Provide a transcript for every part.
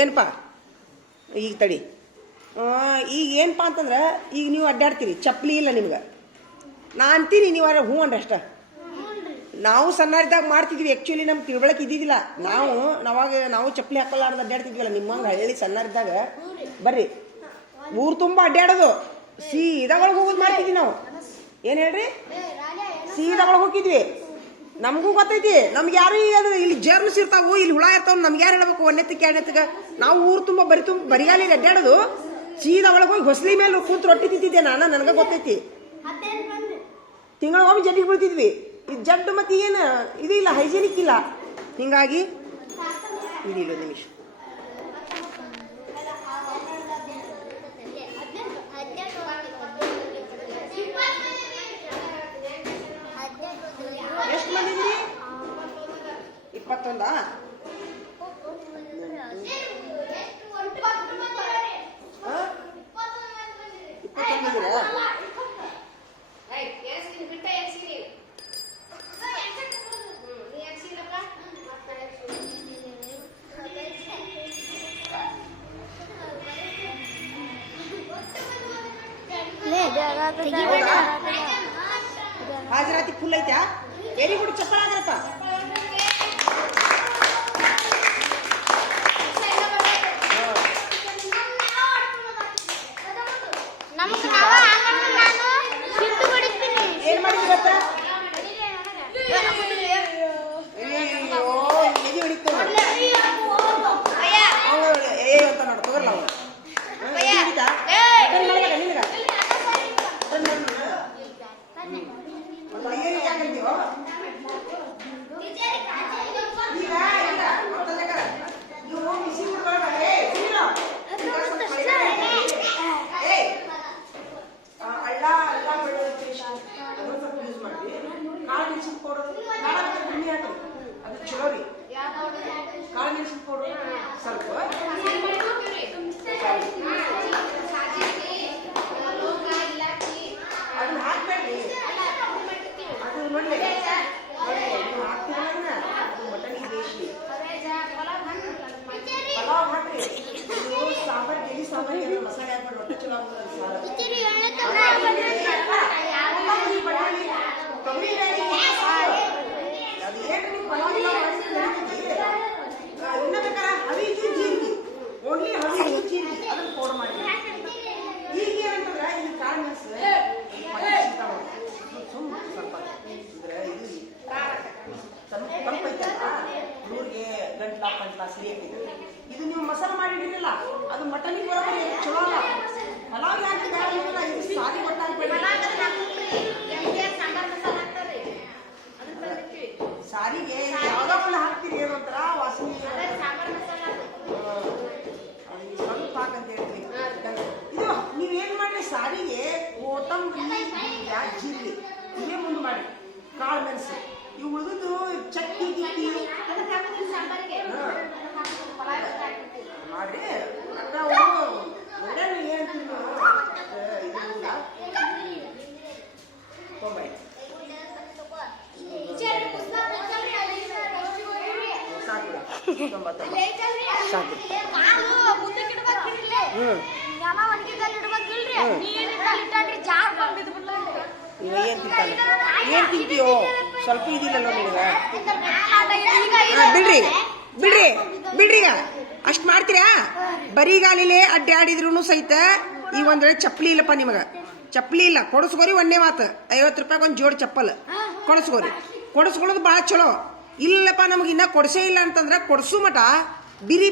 ಏನಪ್ಪ ಈಗ ತಡಿ ಈಗ ಏನಪ್ಪ ಅಂತಂದ್ರೆ ಈಗ ನೀವು ಅಡ್ಡಾಡ್ತೀರಿ ಚಪ್ಪಲಿ ಇಲ್ಲ ನಿಮ್ಗೆ ನಾ ಅಂತೀನಿ ನೀವು ಹ್ಞೂ ಅನ್ರಿ ಅಷ್ಟ ನಾವು ಸಣ್ಣರಿದ್ದಾಗ ಮಾಡ್ತಿದ್ವಿ ಆ್ಯಕ್ಚುಲಿ ನಮ್ಗೆ ತಿಳ್ಕೊಳಕ್ಕೆ ಇದ್ದಿದ್ದಿಲ್ಲ ನಾವು ಚಪ್ಪಲಿ ಹಾಕೊಳ್ಳಾರ್ದು ಅಡ್ಡಾಡ್ತಿದ್ವಲ್ಲ ನಿಮ್ಮಂಗೆ ಹಳ್ಳಿ ಸಣ್ಣರಿದ್ದಾಗ ಬರ್ರಿ ಊರು ತುಂಬ ಅಡ್ಡಾಡೋದು ಸೀದಾ ಒಳಗೆ ಹೋಗೋದು ಮಾಡ್ತಿದ್ವಿ ನಾವು ಏನು ಹೇಳ್ರಿ ಸೀದಾ ಒಳಗೆ ಹೋಗಿದ್ವಿ ನಮಗೂ ಗೊತ್ತೈತಿ ನಮ್ಗೆ ಯಾರು ಅದು ಇಲ್ಲಿ ಜರ್ಮ್ಸ್ ಇರ್ತಾವು ಇಲ್ಲಿ ಹುಳ ಇರ್ತಾವ ನಮ್ಗೆ ಯಾರು ಹೇಳ್ಬೇಕು ಒಂದೆತ್ತಕ್ಕೆ ಎರಡನೆತ್ತಗೆ ನಾವು ಊರು ತುಂಬ ಬರಿಗಾಲಿಗೆ ಅಡ್ಡಾಡೋದು ಸೀದಾ ಒಳಗೆ ಹೋಗಿ ಹೊಸಲಿ ಮೇಲೆ ಕೂತು ರೊಟ್ಟಿ ತಿಂತಿದ್ದೆ ನನಗೆ ಗೊತ್ತೈತಿ ತಿಂಗಳಿಗೊಮ್ಮೆ ಜಡ್ಡಿಗೆ ಬೀಳ್ತಿದ್ವಿ ಇದು ಜಡ್ಡು ಮತ್ತೆ ಏನು ಇದು ಇಲ್ಲ ಹೈಜೀನಿಕ್ ಇಲ್ಲ ಹಿಂಗಾಗಿ ಇದಿಲ್ಲ ನಿಮಿಷ ಎಷ್ಟು ಮಂದಿ ಇದ್ರಿ 21 ಹಾಜರಾತಿ ಫುಲ್ ಐತಾ ವೆರಿ ಗುಡ್ ಚಪ್ಪಲ್ ಆಗ್ರಪ್ಪ ಏನ್ ಮಾಡಿದ್ರಿ ಗೊತ್ತಾ ಎದಿ ಹೊಡಿತು ಅಂತ ನೋಡು ತಗೋರ್ಲ ಅದು ಚಲೋ ರೀ ಕಾಳು ಮೆಣಸಿನ ಪೌಡರ್ ಸ್ವಲ್ಪ ಅದನ್ನ ಹಾಕ್ಬೇಡ್ರಿ ಅದು ನೋಡ್ರಿ ನೀವು ಹಾಕ್ತಿರಲ್ಲ ಮಟನ್ ಬೇಯಿಸಿ ಪಲಾವ್ ಹಾಕ್ರಿ ಸಾಂಬಾರ್ ಗೆಲಿ ಸಾಂಬಾರ್ ಮಸಾಲೆ ಹಾಕ್ಬಿಟ್ಟು ಹೊಟ್ಟೆ ಚಲೋ ಅದು ಏನು ಪಲಾವ್ ಇನ್ನ ಬೇಕಾದ್ರೆ ಹವಿ ಜೀರಿಗೆ ಓನ್ಲಿ ಹವಿ ಜೀರಿಗೆ ಅದನ್ನು ಪೌಡರ್ ಮಾಡಿ ಈಗ ಏನಂತಂದ್ರೆ ಇದು ಕಾಳು ಮೆಣಸು ಸ್ವಲ್ಪ ಇದ್ರೆ ಇದು ತಂಪೈತಲ್ಲ ಹುಡುಗರಿಗೆ ಗಂಟ್ಲ ಸಿರಿ ಹಾಕಿದ್ರೆ ಇದು ನೀವು ಮಸಾಲೆ ಮಾಡಿಡಿರಲ್ಲ ಅದು ಮಟನಿಗೆ ಬರೋಬರಿ ಚಲೋ ಅಲ್ಲ ಪಲಾವ್ ಹಾಕಿದ್ರೆ ಇದು ಸಾರಿ ಗೊತ್ತಾಗ್ಬೇಡಿ ಸಾರಿಗೆ ಯಾವ್ದೋ ಒಂದು ಹಾಕ್ತೀರಿ ಏನಂತಾರ ವಾಸನೆ ಸ್ವಲ್ಪ ಹಾಕಂತ ಹೇಳ್ರಿ ಇದು ನೀವೇನ್ ಮಾಡ್ರಿ ಸಾರಿಗೆ ಕೊತ್ತಂಬರಿ ಜೀರಿಗೆ ಇವೇ ಮುಂದೆ ಮಾಡಿ ಕಾಳು ಮೆಣಸು ಇವು ಉಳಿದು ಚಕ್ಕಿ ಗಿಕ್ಕಿ ಮಾಡ್ರಿ ನಾವು ಏನಂತೀವಿ ತೊಂಬೈ ಏನ್ ತಿಂತೀಯೋ ಸ್ವಲ್ಪ ಇದಿಲ್ಲಲ್ಲ ನಿನಗೆ ಬಿಡ್ರಿ ಈಗ ಅಷ್ಟ್ ಮಾಡ್ತೀರಾ ಬರಿಗಾಲಿಲೆ ಅಡ್ಡಾಡಿದ್ರು ಸಹಿತ ಈ ಒಂದ್ ವೇಳೆ ಚಪ್ಪಲಿ ಇಲ್ಲಪ್ಪ ನಿಮಗ ಚಪ್ಪಲಿ ಇಲ್ಲ ಕೊಡಿಸ್ಕೋರಿ ಒಂದೇ ಮಾತು 50 ರೂಪಾಯಿ ಒಂದು ಜೋಡಿ ಚಪ್ಪಲ್ ಕೊಡಿಸ್ಕೊಳ್ಳೋದು ಭಾಳ ಚಲೋ ಇಲ್ಲಪ್ಪ ನಮಗೆ ಇನ್ನೂ ಕೊಡಿಸೇ ಇಲ್ಲ ಅಂತಂದ್ರೆ ಕೊಡಿಸು ಮಟ ಬಿರಿ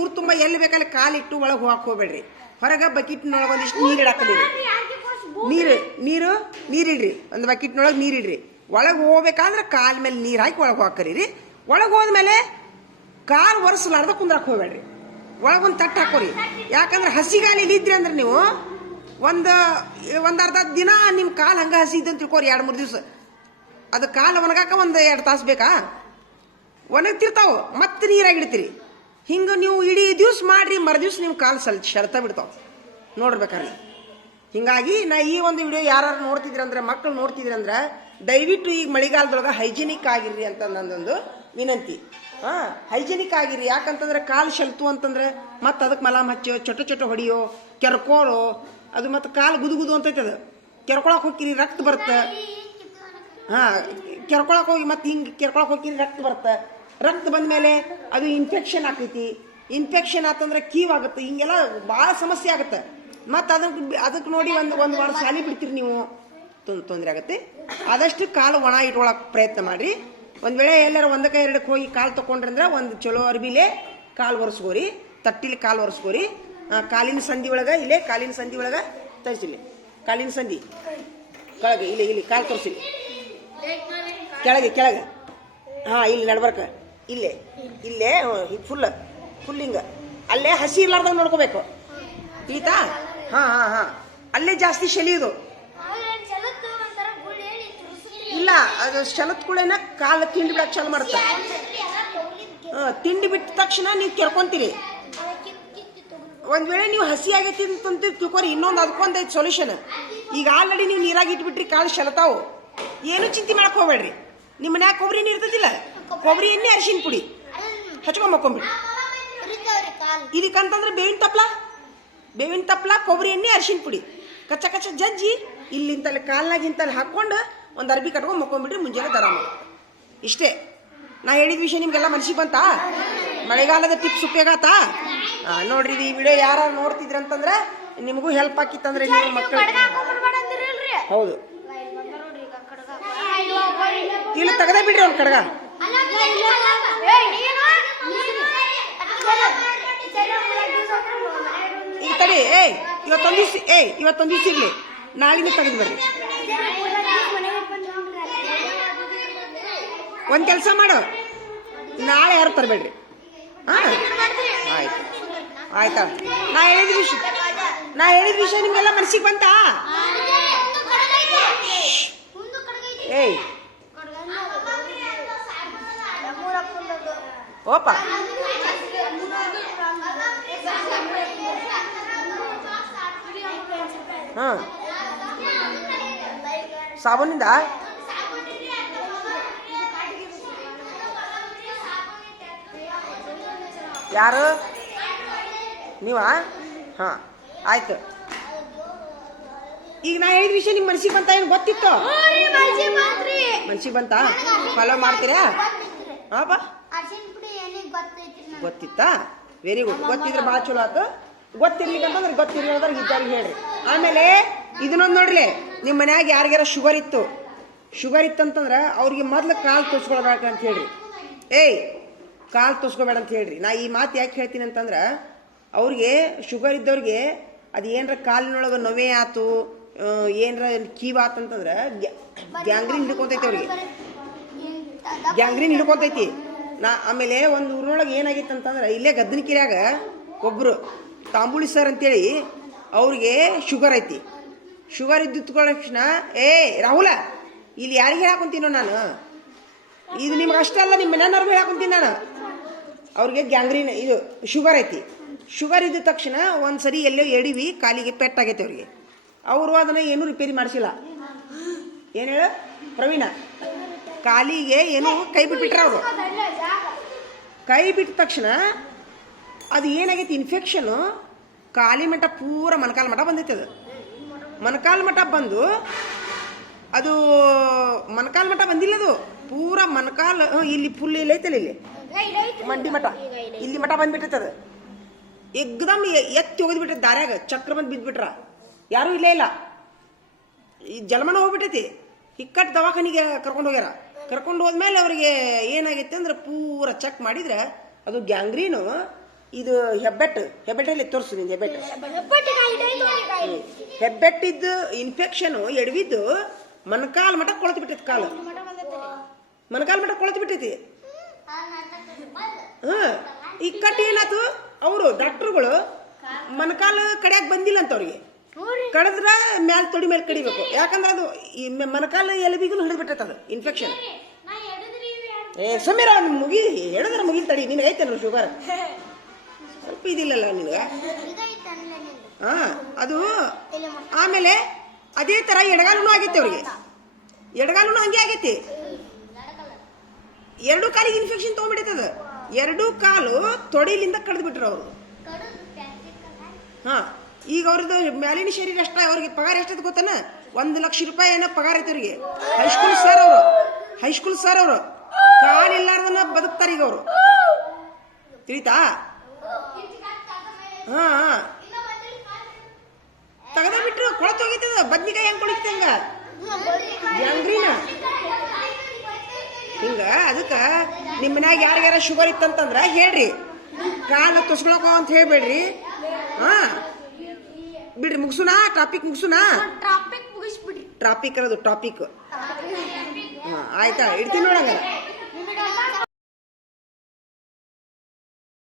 ಊರು ತುಂಬ ಎಲ್ಲಿ ಬೇಕಲ್ಲಿ ಕಾಲಿಟ್ಟು ಒಳಗೆ ಹೋಗಕ್ಕೆ ಹೋಗ್ಬೇಡ್ರಿ ಹೊರಗೆ ಬಕೆಟ್ನೊಳಗೆ ಒಂದಿಷ್ಟು ನೀರು ಇಡಾಕಲಿ ನೀರಿಡ್ರಿ ಒಂದು ಬಕೆಟ್ನೊಳಗೆ ನೀರಿಡ್ರಿ ಒಳಗೆ ಹೋಗ್ಬೇಕಂದ್ರೆ ಕಾಲ ಮೇಲೆ ನೀರು ಹಾಕಿ ಒಳಗೆ ಹೋಗ್ಕರೀರಿ ಒಳಗೆ ಹೋದ್ಮೇಲೆ ಕಾಲು ಒರೆಸಲಾರ್ದ ಕುಂದ್ರಕ್ಕೆ ಹೋಗ್ಬೇಡ್ರಿ ಒಳಗೊಂದು ತಟ್ಟು ಹಾಕೋರಿ ಯಾಕಂದ್ರೆ ಹಸಿಗಾಲಿಲಿ ಇದ್ರಿ ಅಂದ್ರೆ ನೀವು ಒಂದು ಅರ್ಧ ದಿನ ನಿಮ್ಮ ಕಾಲು ಹಂಗೆ ಹಸಿ ಇದ್ದಂತ ತಿಳ್ಕೊರಿ 2-3 ದಿವಸ ಅದು ಕಾಲು ಒಣಗಾಕ ಒಂದು 2 ತಾಸು ಬೇಕಾ ಒಣಗ್ತಿರ್ತಾವ ಮತ್ತೆ ನೀರಾಗಿಡ್ತೀರಿ ಹಿಂಗೆ ನೀವು ಇಡೀ ದಿವ್ಸ ಮಾಡ್ರಿ ಮರುದಿವ್ಸ ನಿಮ್ಮ ಕಾಲು ಶೆಳ್ತಾ ಬಿಡ್ತಾವ ನೋಡ್ಬೇಕಾದ್ರೆ ಹಿಂಗಾಗಿ ನಾ ಈ ಒಂದು ವಿಡಿಯೋ ಯಾರು ನೋಡ್ತಿದ್ರಂದ್ರೆ ಮಕ್ಕಳು ನೋಡ್ತಿದ್ರಂದ್ರೆ ದಯವಿಟ್ಟು ಈಗ ಮಳೆಗಾಲದೊಳಗೆ ಹೈಜಿನಿಕ್ ಆಗಿರ್ರಿ ಅಂತ ನನ್ನದೊಂದು ವಿನಂತಿ ಹೈಜೆನಿಕ್ ಆಗಿರಿ. ಯಾಕಂತಂದ್ರೆ ಕಾಲು ಶೆಲ್ತು ಅಂತಂದ್ರೆ ಮತ್ತೆ ಅದಕ್ಕೆ ಮಲಾಮ್ ಹಚ್ಚೋ, ಚೊಟ ಹೊಡಿಯೋ, ಕೆರ್ಕೋಳೋ, ಅದು ಮತ್ತೆ ಕಾಲು ಗುದು ಅಂತೈತೆ. ಅದು ಕೆರ್ಕೊಳಕ್ಕೆ ಹೋಗಿರಿ ರಕ್ತ ಬರುತ್ತೆ. ಕೆರ್ಕೊಳಕ್ಕೆ ಹೋಗಿ ಮತ್ತೆ ಹಿಂಗೆ ಕೆರ್ಕೊಳಕ್ಕೆ ಹೋಗಿರಿ ರಕ್ತ ಬರುತ್ತೆ. ರಕ್ತ ಬಂದ ಮೇಲೆ ಅದು ಇನ್ಫೆಕ್ಷನ್ ಆಗ್ತೈತಿ. ಇನ್ಫೆಕ್ಷನ್ ಆತಂದ್ರೆ ಕೀವಾಗುತ್ತೆ. ಹಿಂಗೆಲ್ಲ ಭಾಳ ಸಮಸ್ಯೆ ಆಗುತ್ತೆ. ಮತ್ತು ಅದಕ್ಕೆ ನೋಡಿ ಒಂದು ವಾರ ಶಾಲೆ ಬಿಡ್ತೀರಿ ನೀವು, ತೊಂದರೆ ಆಗುತ್ತೆ. ಆದಷ್ಟು ಕಾಲು ಒಣ ಇಟ್ಕೊಳಕ್ಕೆ ಪ್ರಯತ್ನ ಮಾಡಿರಿ. ಒಂದು ವೇಳೆ ಎಲ್ಲರೂ ಒಂದಕ್ಕೆ ಎರಡಕ್ಕೆ ಹೋಗಿ ಕಾಲು ತೊಗೊಂಡ್ರಿ ಅಂದ್ರೆ ಒಂದು ಚಲೋ ಅರ್ಬಿಲೆ ಕಾಲು ಒರೆಸ್ಕೋರಿ, ತಟ್ಟಿಲಿ ಕಾಲು ಒರೆಸ್ಕೋರಿ. ಕಾಲಿನ ಸಂಧಿ ಒಳಗೆ ಇಲ್ಲೇ ಕಾಲಿನ ಸಂಧಿ ಒಳಗೆ ತರಿಸಿಲ್ಲ, ಕಾಲಿನ ಸಂಧಿ ಕೆಳಗೆ ಇಲ್ಲಿ ಕಾಲು ತೋರಿಸಿಲ್ಲ, ಕೆಳಗೆ ಇಲ್ಲಿ ನಡ್ಬರ್ಕ ಇಲ್ಲೇ ಫುಲ್ ಹಿಂಗೆ ಅಲ್ಲೇ ಹಸಿ ಇರ್ಲಾರ್ದಂಗೆ ನೋಡ್ಕೋಬೇಕು. ಈತಾ ಅಲ್ಲೇ ಜಾಸ್ತಿ ಶೆಲಿಯೋದು ಇಲ್ಲ. ಅದು ಶಲತ್ ಕೂಡೇನ ಕಾಲು ತಿಂಡಿ ಬಿಡಕ್ಕೆ ಚಾಲು ಮಾಡುತ್ತೆ. ತಿಂಡಿ ಬಿಟ್ಟ ತಕ್ಷಣ ನೀವು ಕೆರ್ಕೊಂತೀರಿ. ಒಂದ್ ವೇಳೆ ನೀವು ಹಸಿ ಆಗೈತಿ ಅಂತ ತಿಳ್ಕೊರಿ, ಇನ್ನೊಂದು ಅದಕ್ಕೊಂದೈತೆ ಸೊಲ್ಯೂಷನ್. ಈಗ ಆಲ್ರೆಡಿ ನೀವು ನೀರಾಗಿ ಇಟ್ಬಿಟ್ರಿ, ಕಾಳು ಶಲತಾವು, ಏನು ಚಿಂತೆ ಮಾಡಕ್ ಹೋಗ್ಬೇಡ್ರಿ. ನಿಮ್ಮ ಮನ್ಯಾಗ ಕೊಬ್ಬರಿ ನೀರು ಇರ್ತದಿಲ್ಲ, ಕೊಬ್ಬರಿ ಎಣ್ಣೆ ಅರಿಶಿನ ಪುಡಿ ಹಚ್ಕೊಂಡ್ ಮಕ್ಕೊಂಬಿಡ್ರಿ. ಇದಕ್ಕಂತಂದ್ರೆ ಬೇವಿನ ತಪ್ಲ ಕೊಬ್ಬರಿ ಎಣ್ಣೆ ಅರಿಶಿನ ಪುಡಿ ಕಚ್ಚ ಜಜ್ಜಿ ಇಲ್ಲಿಂತಲ್ಲಿ ಕಾಲ್ನಾಗಿಂತಲ್ಲಿ ಹಾಕೊಂಡು ಒಂದು ಅರ್ಬಿ ಕಟ್ಕೊಂಡು ಮಕ್ಕೊಂಡ್ಬಿಟ್ರಿ. ಮುಂಜಾನೆ ದರ ಇಷ್ಟೇ. ನಾ ಹೇಳಿದ ವಿಷಯ ನಿಮ್ಗೆಲ್ಲ ಮನಸ್ಸಿಗೆ ಬಂತಾ? ಮಳೆಗಾಲದ ಟಿಪ್ಸ್ ಉಪಯೋಗ ನೋಡ್ರಿ. ಈ ವಿಡಿಯೋ ಯಾರು ನೋಡ್ತಿದ್ರಿ ಅಂತಂದ್ರೆ ನಿಮಗೂ ಹೆಲ್ಪ್ ಆಕಿತ್ತಂದ್ರೆ ನೀವು ಮಕ್ಕಳು ಹೌದು ಇಲ್ಲ ತೆಗದೇ ಬಿಡ್ರಿ ಅವ್ನ ಕಡ್ಗ. ಈಗ ತಡಿ, ಇವತ್ತೊಂದು ದಿವಸ ಇರ್ಲಿ, ನಾಳಿನ ತೆಗೆದು ಬರ್ರಿ. ಒಂದು ಕೆಲಸ ಮಾಡು, ನಾಳೆ ಯಾರು ತರಬೇಡ್ರಿ. ಆಯ್ತಾ? ನಾ ಹೇಳಿದ ವಿಷಯ ನಿಮ್ಗೆಲ್ಲ ಮನಸ್ಸಿಗೆ ಬಂತಾ? ಓಪ ಸಾಬೂನಿಂದ ಯಾರು ನೀವಾ? ಆಯ್ತು. ಈಗ ನಾ ಹೇಳಿದ ವಿಷಯ ನಿಮ್ಮ ಮನಸ್ಸಿಗೆ ಬಂತ? ಏನು ಗೊತ್ತಿತ್ತು? ಮನಸ್ಸಿಗೆ ಬಂತಾ? ಫಾಲೋ ಮಾಡ್ತೀರಾ? ಗೊತ್ತಿತ್ತಾ? Very good. ಗೊತ್ತಿದ್ರೆ ಭಾಳ ಚಲೋ ಆಯ್ತು. ಗೊತ್ತಿರ್ಲಿಕ್ಕಂತಂದ್ರೆ ಗೊತ್ತಿರೋದ್ರಿಗೆ ಇದ್ದಾರಿಗೆ ಹೇಳ್ರಿ. ಆಮೇಲೆ ಇದನ್ನೊಂದು ನೋಡ್ರಿ, ನಿಮ್ಮ ಮನ್ಯಾಗ ಯಾರಿಗಾರ ಶುಗರ್ ಇತ್ತಂತಂದ್ರೆ ಅವ್ರಿಗೆ ಮೊದ್ಲು ಕಾಲು ತೋರಿಸ್ಕೊಳ್ಬೇಕ ಅಂತ ಹೇಳ್ರಿ. ಕಾಲು ತೋರಿಸ್ಕೋಬೇಡ ಅಂತ ಹೇಳ್ರಿ. ನಾ ಈ ಮಾತು ಯಾಕೆ ಹೇಳ್ತೀನಿ ಅಂತಂದ್ರೆ, ಅವ್ರಿಗೆ ಶುಗರ್ ಇದ್ದವ್ರಿಗೆ ಅದು ಏನರ ಕಾಲಿನೊಳಗೆ ನೋವೇ ಆತು, ಏನರ ಕೀವಾತಂತಂದ್ರೆ ಗ್ಯಾಂಗ್ರೀನ್ ಹಿಡ್ಕೊತೈತಿ. ಅವ್ರಿಗೆ ಗ್ಯಾಂಗ್ರೀನ್ ಹಿಡ್ಕೊತೈತಿ. ಆಮೇಲೆ ಒಂದು ಊರಿನೊಳಗೆ ಏನಾಗಿತ್ತು ಅಂತಂದ್ರೆ, ಇಲ್ಲೇ ಗದ್ದನಕೆರೆಯಾಗ ಒಬ್ರು ತಾಂಬುಳಿ ಸರ್ ಅಂತೇಳಿ ಅವ್ರಿಗೆ ಶುಗರ್ ಐತಿ. ಶುಗರ್ ಇದ್ದುಕೊಳ್ಳೋ ತಕ್ಷಣ ರಾಹುಲ ಇಲ್ಲಿ ಯಾರಿಗೆ ಹೇಳಾಕೊಂತೀನೋ ನಾನು, ಇದು ನಿಮ್ಗೆ ಅಷ್ಟೇ ಅಲ್ಲ, ನಿಮ್ಮ ಮನೆಯವ್ರಿಗೆ ಹೇಳಾಕೊಂತೀನಿ ನಾನು. ಅವ್ರಿಗೆ ಗ್ಯಾಂಗ್ರೀನ್ ಇದು ಶುಗರ್ ಐತಿ. ಶುಗರ್ ಇದ್ದ ತಕ್ಷಣ ಒಂದ್ಸರಿ ಎಲ್ಲೋ ಎಡಿವಿ ಕಾಲಿಗೆ ಪೆಟ್ಟಾಗೈತೆ ಅವ್ರಿಗೆ. ಅವರು ಅದನ್ನ ಏನೂ ರಿಪೇರಿ ಮಾಡಿಸಿಲ್ಲ. ಏನು ಹೇಳು ಪ್ರವೀಣ? ಕಾಲಿಗೆ ಏನು ಕೈ ಬಿಟ್ಬಿಟ್ರ ಅವರು. ಕೈ ಬಿಟ್ಟ ತಕ್ಷಣ ಅದು ಏನಾಗೈತಿ, ಇನ್ಫೆಕ್ಷನು ಕಾಲಿ ಮಟ್ಟ ಪೂರ ಮೊಣಕಾಲು ಮಟ್ಟ ಬಂದೈತೆ. ಅದು ಮೊಣಕಾಲು ಮಟ್ಟ ಬಂದು ಅದು ಮೊಣಕಾಲು ಮಟ್ಟ ಬಂದಿಲ್ಲ, ಅದು ಪೂರ ಮೊಣಕಾಲು ಇಲ್ಲಿ ಫುಲ್ ಇಲ್ಲ ಐತಲ್ಲ, ಇಲ್ಲಿ ಮಂಡಿ ಮಠ ಇಲ್ಲಿ ಮಠ ಬಂದ್ಬಿಟ್ಟೈತೆ. ಅದು ಏಕ್ದಮ್ ಎತ್ತಿ ಹೋಗಿದ್ಬಿಟ್ಟೈತೆ. ದಾರ್ಯಾಗ ಚಕ್ರ ಬಂದು ಬಿದ್ದುಬಿಟ್ರ, ಯಾರೂ ಇಲ್ಲೇ ಇಲ್ಲ. ಈ ಜಲಮನ ಹೋಗ್ಬಿಟ್ಟೈತಿ. ಹಿಕ್ಕಟ್ಟು ದವಾಖಾನಿಗೆ ಕರ್ಕೊಂಡು ಹೋಗ್ಯಾರ. ಕರ್ಕೊಂಡು ಹೋದ್ಮೇಲೆ ಅವ್ರಿಗೆ ಏನಾಗೈತೆ ಅಂದ್ರೆ ಪೂರ ಚೆಕ್ ಮಾಡಿದ್ರೆ ಅದು ಗ್ಯಾಂಗ್ರೀನು. ಇದು ಹೆಬ್ಬೆಟ್ಟಲ್ಲಿ ತೋರಿಸು. ನಿಂದು ಹೆಬ್ಬೆಟ್ಟಿದ್ದು ಇನ್ಫೆಕ್ಷನು ಎಡವಿದ್ದು ಮೊಣಕಾಲು ಮಠ ಕೊಳತು ಬಿಟ್ಟೈತಿ. ಮೊಣಕಾಲು ಮಠ ಕೊಳತು ಬಿಟ್ಟೈತಿ. ಇಕ್ಕಟ್ಟು ಏನಾಯ್ತು, ಅವರು ಡಾಕ್ಟರ್ಗಳು ಮೊಣಕಾಲು ಕಡಿಯಾಕ ಬಂದಿಲ್ಲ ಅಂತ. ಅವ್ರಿಗೆ ಕಡಿದ್ರ ಮ್ಯಾಲ ತೊಡಿ ಮೇಲೆ ಕಡಿಬೇಕು. ಯಾಕಂದ್ರೆ ಅದು ಈ ಮೊಣಕಾಲು ಎಲುಬಿಗೂ ಹಿಡಿದ್ಬಿಟ್ಟೈತೆ ಅದು ಇನ್ಫೆಕ್ಷನ್. ಸುಮ್ಮೀರ ಎಡದ್ರೆ ಮುಗಿಲ್ ತಡಿ. ನಿನಗೆ ಐತೇನು ಶುಗರ್? ಸ್ವಲ್ಪ ಇದಿಲ್ಲಲ್ಲ ನಿನಗೆ? ಅದು ಆಮೇಲೆ ಅದೇ ತರ ಎಡಗಾಲೂ ಆಗೈತಿ. ಅವ್ರಿಗೆ ಎಡಗಾಲೂ ಹಂಗೆ ಆಗೈತಿ. ಎರಡು ಕಾಲಿಗೆ ಇನ್ಫೆಕ್ಷನ್ ತಗೊಂಡ್ಬಿಡೈತದ. ಎರಡೂ ಕಾಲು ತೊಡಿಲಿಂದ ಕಡ್ದು ಬಿಟ್ರು ಅವರು. ಹಾ, ಈಗ ಅವ್ರದ್ದು ಮ್ಯಾಲಿನ ಶರೀರ ಅಷ್ಟ, ಅವ್ರಿಗೆ ಪಗಾರ ಎಷ್ಟದ ಗೊತ್ತಾನ? 1,00,000 ರೂಪಾಯಿ ಏನೋ ಪಗಾರ ಐತಿ ಅವ್ರಿಗೆ. ಹೈಸ್ಕೂಲ್ ಸರ್ ಅವರು ಕಾಲಿಲ್ಲಾರ್ದನ್ನ ಬದುಕ್ತಾರ ಈಗ ಅವರು, ತಿಳಿತಾ? ಹಾ, ತೆಗದ ಬಿಟ್ರು ಕೊಳತ್ ಹೋಗಿತ್ತದ. ಬದ್ನಿಕಾಯಿ ಹೆಂಗ್ ಕೊಳಿತಂಗ ಹೆಂಗ್ರೀನ ಹಿಂಗ. ಅದಕ್ಕ ನಿಮ್ಮ ಮನ್ಯಾಗ ಯಾರಿಗಾರ ಶುಗರ್ ಇತ್ತಂತಂದ್ರ ಹೇಳ್ರಿ, ಕಾಲ ತೊಸ್ಕೊಳಕ ಅಂತ ಹೇಳ್ಬೇಡ್ರಿ. ಹಾ, ಬಿಡ್ರಿ, ಮುಗಿಸುನಾ? ಟಾಪಿಕ್ ಮುಗಿಸುನಾ? ಟ್ರಾಪಿಕ್ ಅನ್ನೋದು ಟಾಪಿಕ್. ಹಾ, ಆಯ್ತಾ, ಇಡ್ತೀನಿ ನೋಡಂಗ.